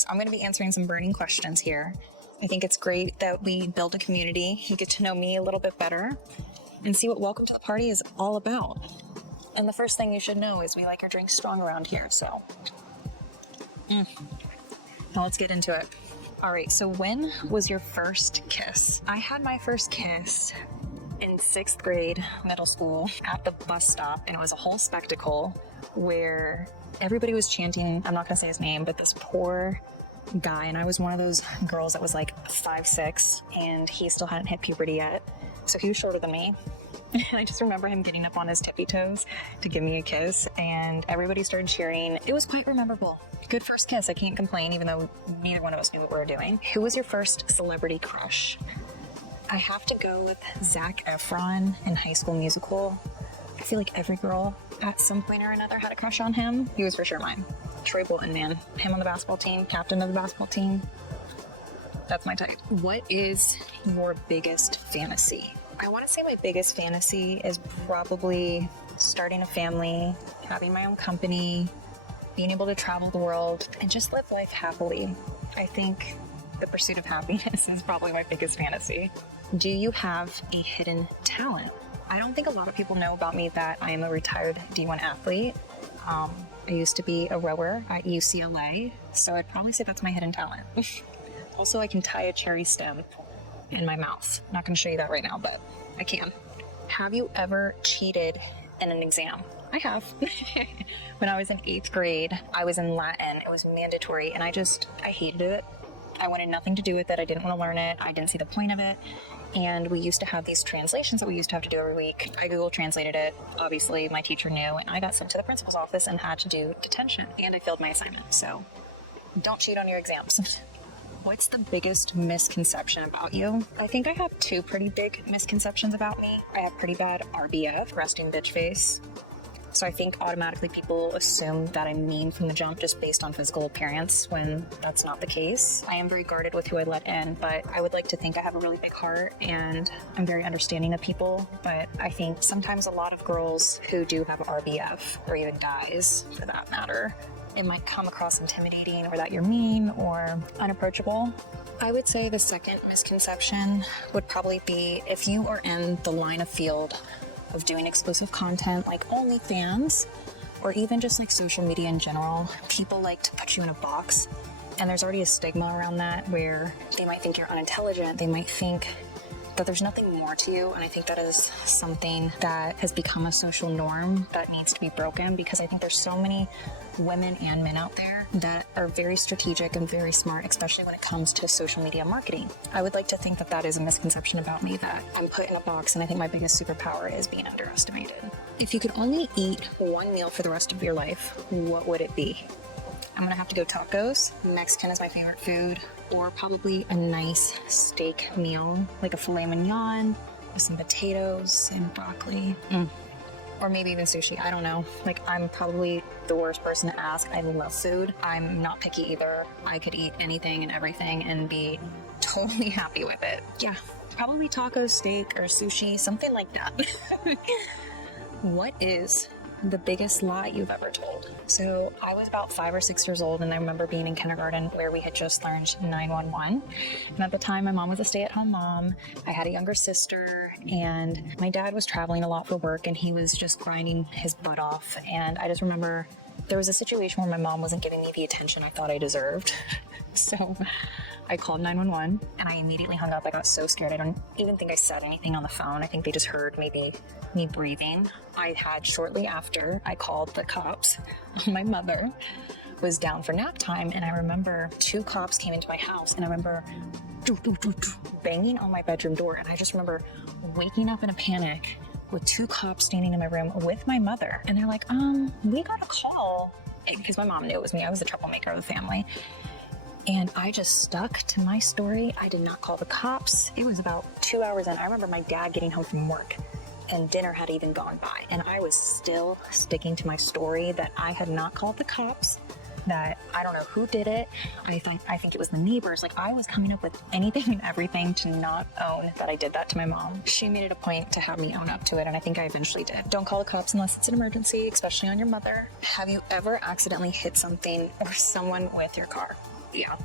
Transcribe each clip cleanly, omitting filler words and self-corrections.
So I'm going to be answering some burning questions here. I think it's great that we build a community. You get to know me a little bit better and see what welcome to the party is all about. And the first thing you should know is we like our drinks strong around here, so. Now let's get into it. All right, so when was your first kiss? I had my first kiss in 6th grade, middle school, at the bus stop, and it was a whole spectacle where everybody was chanting, I'm not gonna say his name, but this poor guy, and I was one of those girls that was like 5'6", and he still hadn't hit puberty yet, so he was shorter than me. And I just remember him getting up on his tippy toes to give me a kiss, and everybody started cheering. It was quite memorable. Good first kiss, I can't complain, even though neither one of us knew what we were doing. Who was your first celebrity crush? I have to go with Zac Efron in High School Musical. I feel like every girl at some point or another had a crush on him. He was for sure mine. Troy Bolton, man. Him on the basketball team, captain of the basketball team. That's my type. What is your biggest fantasy? I want to say my biggest fantasy is probably starting a family, having my own company, being able to travel the world, and just live life happily. I think the pursuit of happiness is probably my biggest fantasy. Do you have a hidden talent? I don't think a lot of people know about me that I am a retired D1 athlete. I used to be a rower at UCLA, so I'd probably say that's my hidden talent. Also, I can tie a cherry stem in my mouth. I'm not going to show you that right now, but I can. Have you ever cheated in an exam? I have. When I was in 8th grade, I was in Latin. It was mandatory, and I hated it. I wanted nothing to do with it. I didn't want to learn it. I didn't see the point of it. And we used to have these translations that we used to have to do every week. I Google translated it. Obviously, my teacher knew, and I got sent to the principal's office and had to do detention. And I failed my assignment. So don't cheat on your exams. What's the biggest misconception about you? I think I have 2 pretty big misconceptions about me. I have pretty bad RBF, resting bitch face. So I think automatically people assume that I'm mean from the jump just based on physical appearance, when that's not the case. I am very guarded with who I let in, but I would like to think I have a really big heart and I'm very understanding of people. But I think sometimes a lot of girls who do have RBF, or even guys for that matter, it might come across intimidating, or that you're mean or unapproachable. I would say the second misconception would probably be if you are in the line of field of doing exclusive content like OnlyFans, or even just like social media in general, people like to put you in a box, and there's already a stigma around that where they might think you're unintelligent, they might think that there's nothing more to you, and I think that is something that has become a social norm that needs to be broken, because I think there's so many women and men out there that are very strategic and very smart, especially when it comes to social media marketing. I would like to think that that is a misconception about me, that I'm put in a box, and I think my biggest superpower is being underestimated. If you could only eat one meal for the rest of your life, what would it be? I'm gonna have to go tacos. Mexican is my favorite food, or probably a nice steak meal, like a filet mignon with some potatoes and broccoli. Or maybe even sushi, I don't know. Like, I'm probably the worst person to ask. I love food. I'm not picky either. I could eat anything and everything and be totally happy with it. Yeah, probably tacos, steak, or sushi, something like that. What is the biggest lie you've ever told? So I was about 5 or 6 years old, and I remember being in kindergarten where we had just learned 911. And at the time, my mom was a stay-at-home mom. I had a younger sister, and my dad was traveling a lot for work, and he was just grinding his butt off. And I just remember there was a situation where my mom wasn't giving me the attention I thought I deserved. So I called 911, and I immediately hung up. I got so scared. I don't even think I said anything on the phone. I think they just heard maybe me breathing. I had shortly after, I called the cops. My mother was down for nap time, and I remember 2 cops came into my house, and I remember banging on my bedroom door, and I just remember waking up in a panic with 2 cops standing in my room with my mother, and they're like, we got a call, because my mom knew it was me. I was the troublemaker of the family. And I just stuck to my story. I did not call the cops. It was about 2 hours in. I remember my dad getting home from work, and dinner had even gone by, and I was still sticking to my story that I had not called the cops, that I don't know who did it. I think it was the neighbors. Like, I was coming up with anything and everything to not own that I did that to my mom. She made it a point to have me own up to it, and I think I eventually did. Don't call the cops unless it's an emergency, especially on your mother. Have you ever accidentally hit something or someone with your car? Yeah.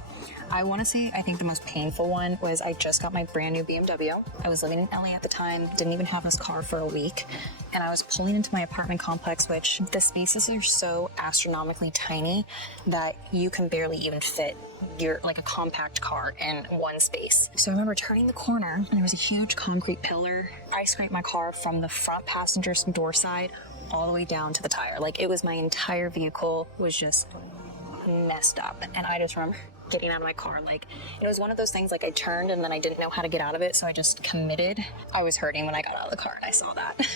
I want to say, I think the most painful one was I just got my brand new BMW. I was living in LA at the time, didn't even have this car for a week, and I was pulling into my apartment complex, which the spaces are so astronomically tiny that you can barely even fit like a compact car in one space. So I remember turning the corner and there was a huge concrete pillar. I scraped my car from the front passenger's door side all the way down to the tire. Like, it was my entire vehicle was just messed up. And I just remember getting out of my car, like, it was one of those things, like, I turned and then I didn't know how to get out of it, so I just committed. I was hurting when I got out of the car and I saw that.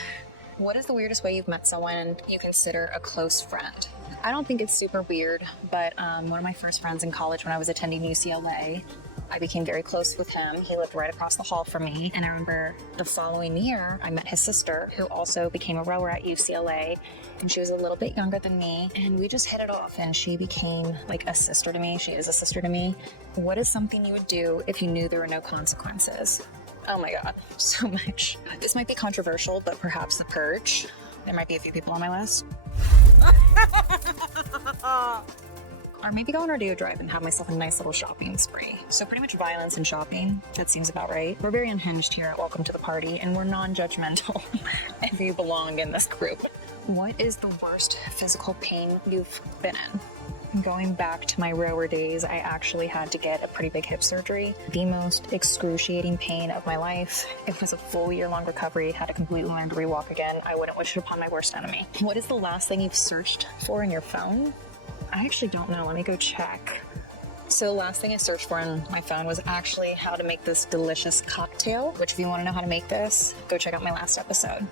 What is the weirdest way you've met someone you consider a close friend? I don't think it's super weird, but one of my first friends in college when I was attending UCLA, I became very close with him. He lived right across the hall from me. And I remember the following year, I met his sister, who also became a rower at UCLA. And she was a little bit younger than me. And we just hit it off. And she became like a sister to me. She is a sister to me. What is something you would do if you knew there were no consequences? Oh my God, so much. This might be controversial, but perhaps The Purge. There might be a few people on my list. Or maybe go on our day drive and have myself a nice little shopping spree. So pretty much violence and shopping. That seems about right. We're very unhinged here at Welcome to the Party, and we're non-judgmental if you belong in this group. What is the worst physical pain you've been in? Going back to my rower days, I actually had to get a pretty big hip surgery. The most excruciating pain of my life. It was a full year-long recovery. Had to completely learn to rewalk again. I wouldn't wish it upon my worst enemy. What is the last thing you've searched for in your phone? I actually don't know. Let me go check. So the last thing I searched for on my phone was actually how to make this delicious cocktail, which if you want to know how to make this, go check out my last episode.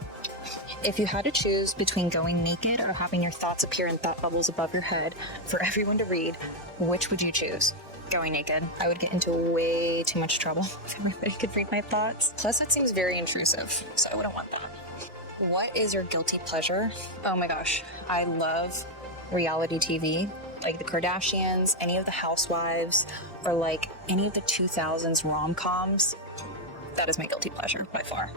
If you had to choose between going naked or having your thoughts appear in thought bubbles above your head for everyone to read, which would you choose? Going naked. I would get into way too much trouble if everybody could read my thoughts. Plus, it seems very intrusive, so I wouldn't want that. What is your guilty pleasure? Oh my gosh, I love reality TV, like the Kardashians, any of the housewives, or like any of the 2000s rom-coms. That is my guilty pleasure by far.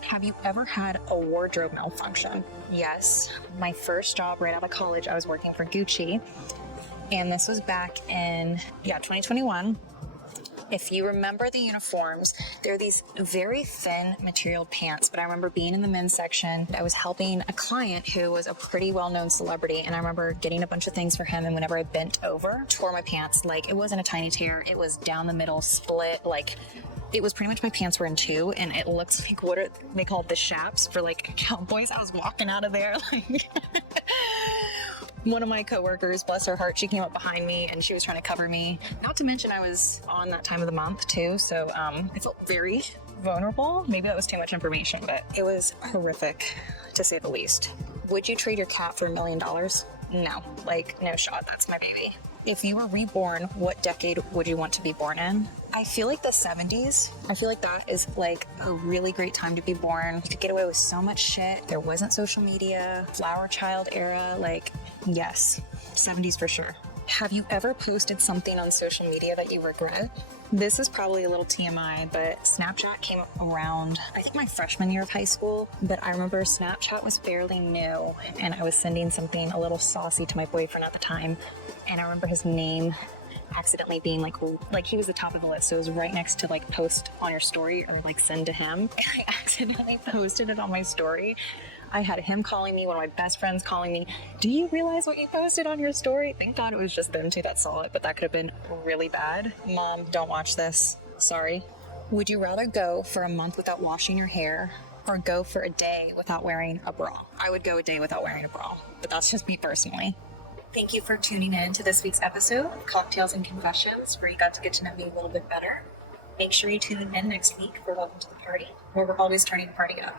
Have you ever had a wardrobe malfunction? Yes. My first job right out of college, I was working for Gucci, and this was back in 2021. If you remember the uniforms, they're these very thin material pants, but I remember being in the men's section. I was helping a client who was a pretty well-known celebrity, and I remember getting a bunch of things for him, and whenever I bent over, tore my pants. Like, it wasn't a tiny tear, it was down the middle, split, like, it was pretty much my pants were in two, and it looks like what are they call the shaps for like cowboys. I was walking out of there like one of my coworkers, bless her heart, she came up behind me and she was trying to cover me. Not to mention I was on that time of the month too, so I felt very vulnerable. Maybe that was too much information, but it was horrific to say the least. Would you trade your cat for $1 million? No, like no shot, that's my baby. If you were reborn, what decade would you want to be born in? I feel like the 70s. I feel like that is like a really great time to be born. You could get away with so much shit. There wasn't social media, flower child era, like, yes, 70s for sure. Have you ever posted something on social media that you regret? This is probably a little TMI, but Snapchat came around, I think my freshman year of high school, but I remember Snapchat was fairly new and I was sending something a little saucy to my boyfriend at the time. And I remember his name accidentally being like he was the top of the list. So it was right next to like post on your story or like send to him. And I accidentally posted it on my story. I had him calling me, one of my best friends calling me, do you realize what you posted on your story? Thank God it was just them two that saw it, but that could have been really bad. Mom, don't watch this. Sorry. Would you rather go for a month without washing your hair or go for a day without wearing a bra? I would go a day without wearing a bra, but that's just me personally. Thank you for tuning in to this week's episode of Cocktails and Confessions, where you got to get to know me a little bit better. Make sure you tune in next week for Welcome to the Party, where we're always turning the party up.